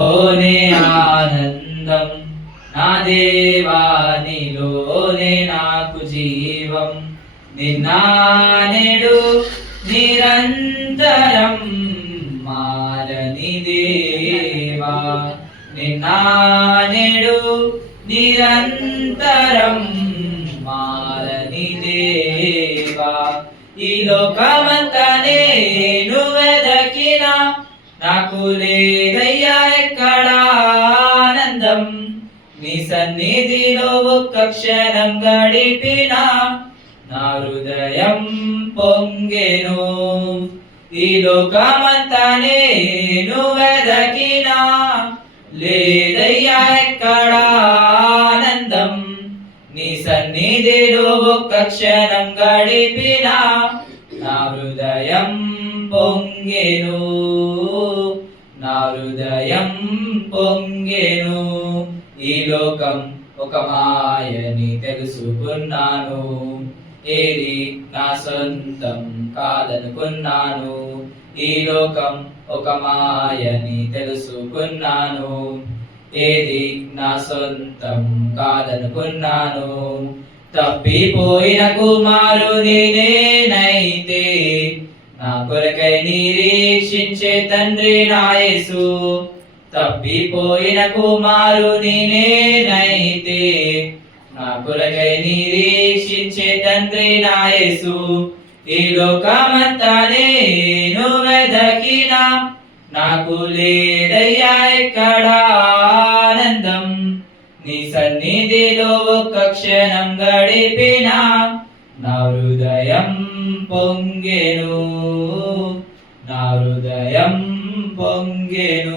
ఓనే ఆనందం నా దేవా నీలోనే నాకు జీవం నిన్నా నేడు నిరంతరం మారని దేవా నిన్నా నేడు నిరంతరం మారని దేవా ఈ లోకమంతా నేను వెదకినా నాకు లేదయ్యా ఎక్కడ ఆనందం నీ సన్నిధిలో ఒక్క క్షణం గడిపినా నా హృదయం పొంగెను ఈ లోకమంతా నేను వెదకినా లేదయ్యా ఎక్కడ ఆనందం నీ సన్నిధిలో ఒక్క క్షణం గడిపినా నా హృదయం పొంగెను నా హృదయం పొంగెను ఈ లోకం ఒక మాయని తెలుసుకున్నాను ఏది నా సొంతం కాదనుకున్నాను ఈ లోకం ఒక మాయని తెలుసుకున్నాను ఏది నా సొంతం కాదనుకున్నాను తప్పిపోయిన కుమారుని నేనైతే నా కొరకై నిరీక్షించే తండ్రి నా యేసు తప్పిపోయిన కుమారుని నేనైతే నా కొరకై నిరీక్షించే తండ్రి నా యేసు ఈ లోకమంతా నేను వెదకినా నాకు లేదయ్యా ఎక్కడ ఆనందం నీ సన్నిధిలో ఒక్క క్షణం గడిపినా నా హృదయం పొంగెను నా హృదయం పొంగెను.